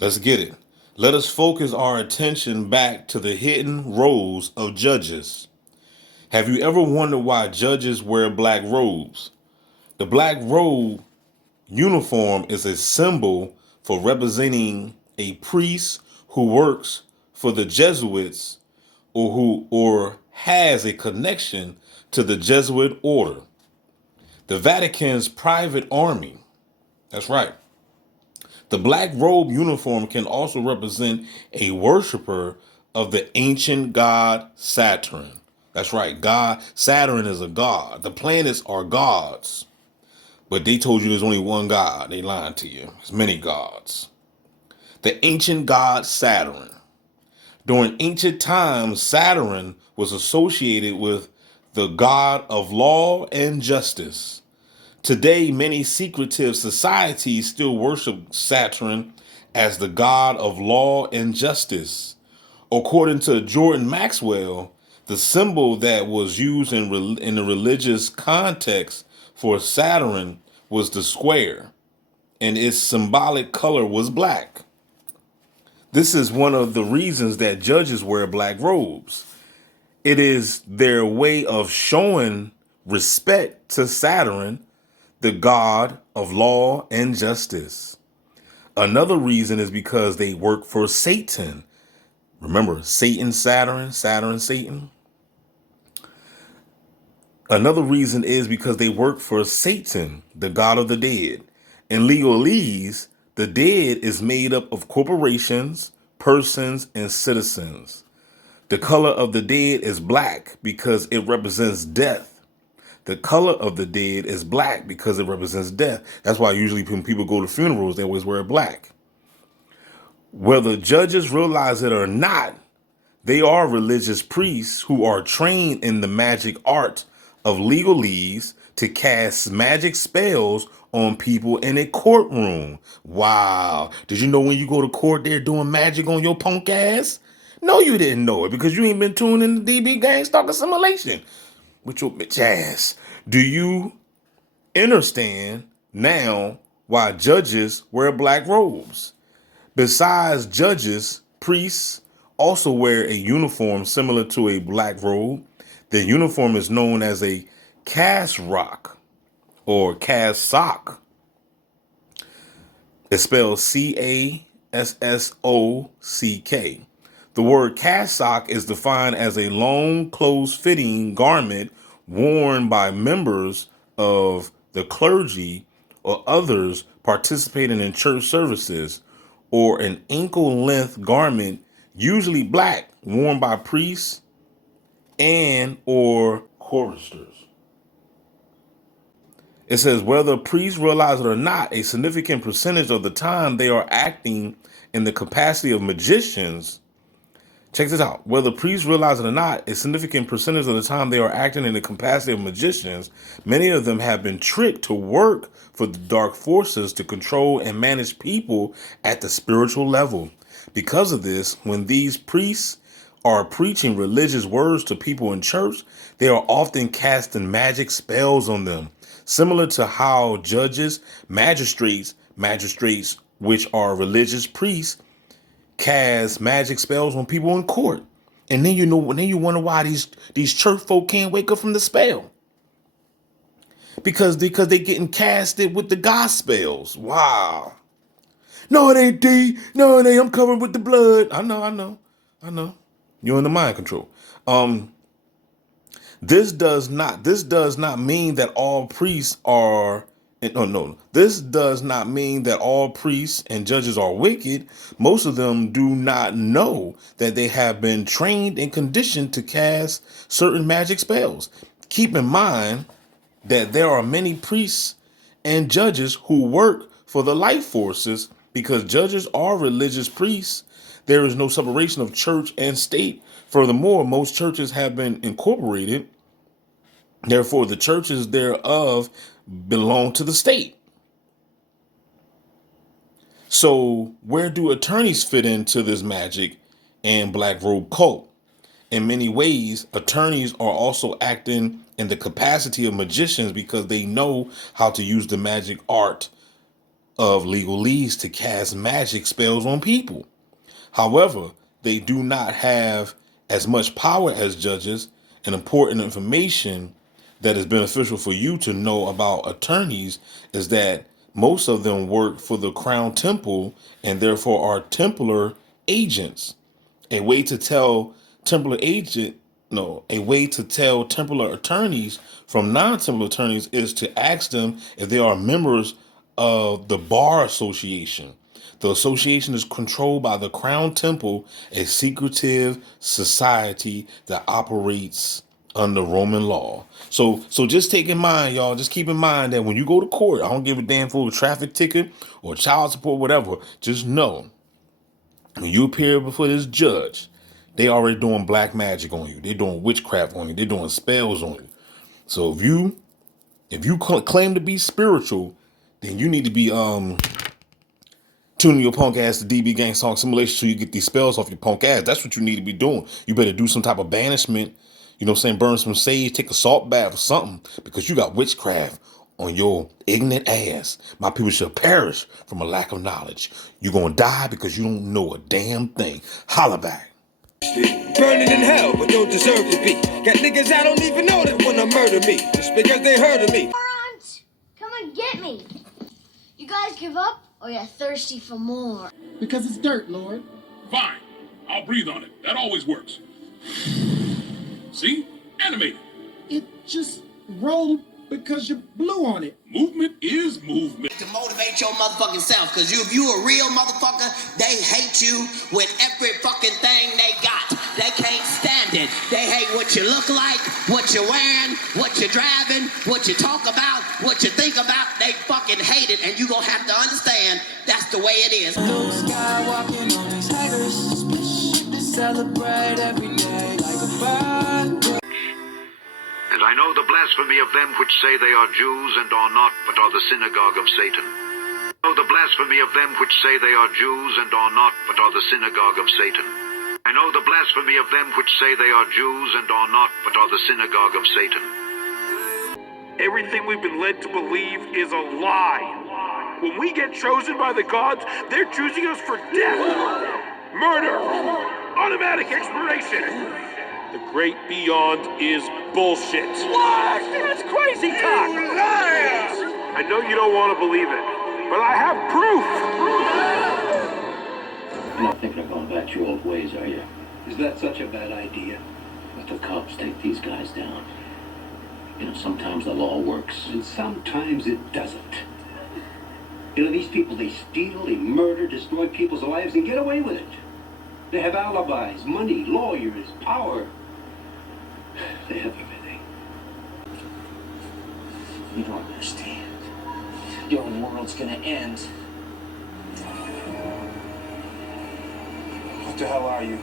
Let's get it. Let us focus our attention back to the hidden roles of judges. Have you ever wondered why judges wear black robes? The black robe uniform is a symbol for representing a priest who works for the Jesuits or has a connection to the Jesuit order. The Vatican's private army. That's right. The black robe uniform can also represent a worshiper of the ancient god Saturn. That's right. God, Saturn is a god. The planets are gods. But they told you there's only one God. They lied to you. There's many gods. The ancient god Saturn. During ancient times, Saturn was associated with the god of law and justice. Today, many secretive societies still worship Saturn as the god of law and justice. According to Jordan Maxwell, the symbol that was used in the religious context for Saturn was the square, and its symbolic color was black. This is one of the reasons that judges wear black robes. It is their way of showing respect to Saturn, the god of law and justice. Another reason is because they work for Satan. Remember, Satan, Saturn, Saturn, Satan. Another reason is because they work for Satan, the god of the dead. In legalese, the dead is made up of corporations, persons, and citizens. The color of the dead is black because it represents death. The color of the dead is black because it represents death. That's why usually when people go to funerals, they always wear black. Whether judges realize it or not, they are religious priests who are trained in the magic art of legalese to cast magic spells on people in a courtroom. Wow. Did you know when you go to court, they're doing magic on your punk ass? No, you didn't know it because you ain't been tuned in the DB Gang Stalker Simulation with your bitch ass. Do you understand now why judges wear black robes? Besides judges, priests also wear a uniform similar to a black robe. The uniform is known as a cassock or cassock. It's spelled Cassock. The word cassock is defined as a long, close-fitting garment worn by members of the clergy or others participating in church services, or an ankle-length garment, usually black, worn by priests and or choristers. It says whether priests realize it or not, a significant percentage of the time they are acting in the capacity of magicians. Check this out. Whether priests realize it or not, a significant percentage of the time they are acting in the capacity of magicians. Many of them have been tricked to work for the dark forces to control and manage people at the spiritual level. Because of this, when these priests are preaching religious words to people in church, they are often casting magic spells on them, similar to how judges, magistrates, which are religious priests, cast magic spells on people in court. And then you wonder why these church folk can't wake up from the spell. Because they getting casted with the gospels. Wow. No, it ain't D. No, it ain't. I'm covered with the blood. I know. You're in the mind control. This does not mean that all priests are no. This does not mean that all priests and judges are wicked. Most of them do not know that they have been trained and conditioned to cast certain magic spells. Keep in mind that there are many priests and judges who work for the life forces because judges are religious priests. There is no separation of church and state. Furthermore, most churches have been incorporated. Therefore, the churches thereof belong to the state. So, where do attorneys fit into this magic and black robe cult? In many ways, attorneys are also acting in the capacity of magicians because they know how to use the magic art of legalese to cast magic spells on people. However, they do not have as much power as judges, and important information that is beneficial for you to know about attorneys is that most of them work for the Crown Temple and therefore are Templar agents. A way to tell Templar agent, no, a way to tell Templar attorneys from non-Templar attorneys is to ask them if they are members of the Bar Association. The association is controlled by the Crown Temple, a secretive society that operates under Roman law. So just take in mind, y'all, just keep in mind that when you go to court, I don't give a damn for a traffic ticket or child support, whatever. Just know when you appear before this judge, they already doing black magic on you. They're doing witchcraft on you. They're doing spells on you. So if you claim to be spiritual, then you need to be tuning your punk ass to DB Gang Song Simulation so you get these spells off your punk ass. That's what you need to be doing. You better do some type of banishment. You know what I'm saying? Burn some sage, take a salt bath or something, because you got witchcraft on your ignorant ass. My people shall perish from a lack of knowledge. You're going to die because you don't know a damn thing. Holla back. Burning in hell, but don't deserve to be. Got niggas I don't even know that wanna murder me, just because they heard of me. Morons, come and get me. You guys give up, or you're thirsty for more? Because it's dirt, Lord. Fine. I'll breathe on it. That always works. See? Animated. It just rolled because you blew on it. Movement is movement. To motivate your motherfucking self, because if you a real motherfucker, they hate you with every fucking thing they got. They can't stand it. They hate what you look like, what you're wearing, what you're driving, what you talk about, what you think about. They fucking hate it, and you gonna have to understand that's the way it is. Luke Skywalking on these haters, split shit to celebrate every day like a birthday. And I know the blasphemy of them which say they are Jews and are not, but are the synagogue of Satan. I know the blasphemy of them which say they are Jews and are not, but are the synagogue of Satan. I know the blasphemy of them which say they are Jews and are not, but are the synagogue of Satan. Everything we've been led to believe is a lie. When we get chosen by the gods, they're choosing us for death, murder, automatic expiration. The great beyond is bullshit. What? That's crazy talk. I know you don't want to believe it, but I have proof. You're not thinking of going back to your old ways, are you? Is that such a bad idea? Let the cops take these guys down. You know, sometimes the law works, and sometimes it doesn't. You know, these people, they steal, they murder, destroy people's lives, and get away with it. They have alibis, money, lawyers, power. They have everything. You don't understand. Your world's gonna end. What the hell are you?